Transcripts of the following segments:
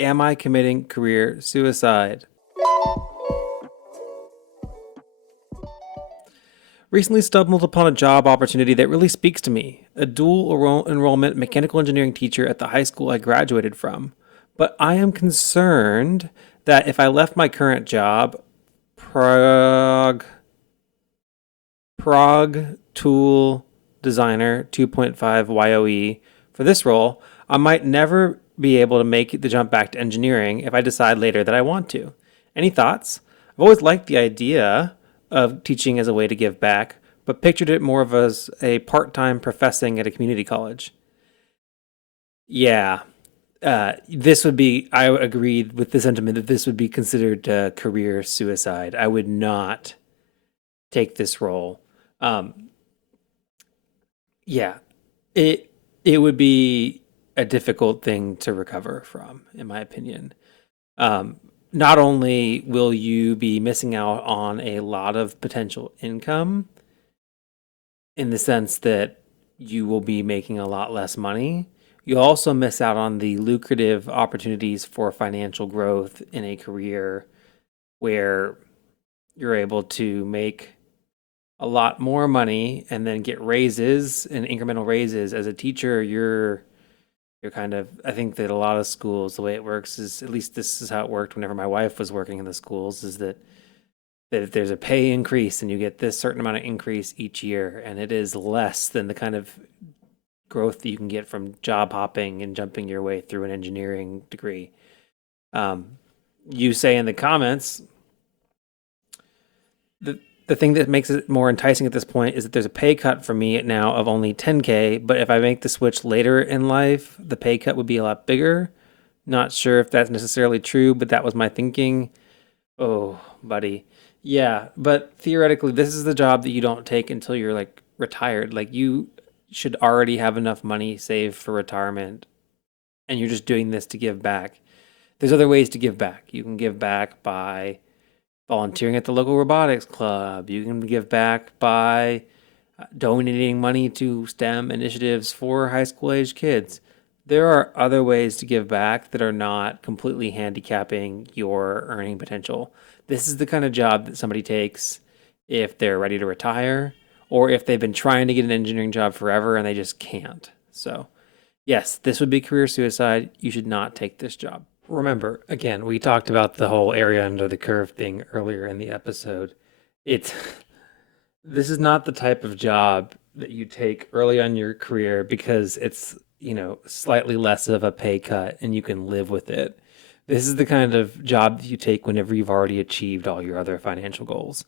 Am I committing career suicide? Recently stumbled upon a job opportunity that really speaks to me, a dual enrollment mechanical engineering teacher at the high school I graduated from. But I am concerned that if I left my current job, prog, prog tool designer 2.5 YOE, for this role, I might never be able to make the jump back to engineering if I decide later that I want to. Any thoughts? I've always liked the idea of teaching as a way to give back, but pictured it more of as a part-time professing at a community college. Yeah, this would be, I agreed with the sentiment that this would be considered career suicide. I would not take this role. Um, yeah, it it would be a difficult thing to recover from, in my opinion. Um, Not only will you be missing out on a lot of potential income in the sense that you will be making a lot less money, you'll also miss out on the lucrative opportunities for financial growth in a career where you're able to make a lot more money and then get raises and incremental raises. As a teacher, you're kind of, I think that a lot of schools, the way it works is, at least this is how it worked whenever my wife was working in the schools, is that if there's a pay increase and you get this certain amount of increase each year, and it is less than the kind of growth that you can get from job hopping and jumping your way through an engineering degree. Um, you say in the comments, the thing that makes it more enticing at this point is that there's a pay cut for me now of only 10K, but if I make the switch later in life, the pay cut would be a lot bigger. Not sure if that's necessarily true, but that was my thinking. Oh, buddy. Yeah, but theoretically, this is the job that you don't take until you're like retired. Like you should already have enough money saved for retirement, and you're just doing this to give back. There's other ways to give back. You can give back by volunteering at the local robotics club. You can give back by donating money to STEM initiatives for high school age kids. There are other ways to give back that are not completely handicapping your earning potential. This is the kind of job that somebody takes if they're ready to retire or if they've been trying to get an engineering job forever and they just can't. So, yes, this would be career suicide. You should not take this job. Remember, again, we talked about the whole area under the curve thing earlier in the episode. It's this is not the type of job that you take early on in your career because it's, slightly less of a pay cut and you can live with it. This is the kind of job that you take whenever you've already achieved all your other financial goals.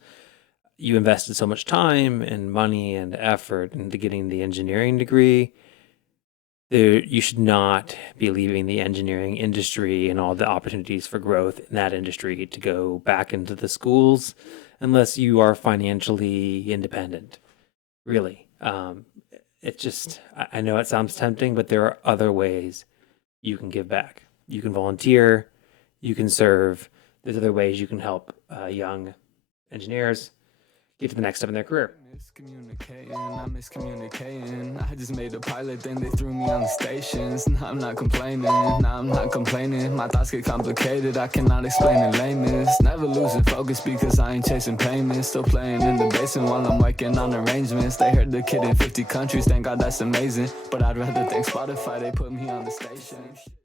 You invested so much time and money and effort into getting the engineering degree. You should not be leaving the engineering industry and all the opportunities for growth in that industry to go back into the schools unless you are financially independent. Really. It's just, I know it sounds tempting, but there are other ways you can give back. You can volunteer, you can serve. There's other ways you can help young engineers get to the next step in their career. I'm miscommunicating. I just made a pilot, then they threw me on the stations. Nah, I'm not complaining. Nah, I'm not complaining. My thoughts get complicated. I cannot explain in lameness. Never losing focus because I ain't chasing payments. Still playing in the basement while I'm working on arrangements. They heard the kid in 50 countries. Thank God that's amazing. But I'd rather thank Spotify. They put me on the station.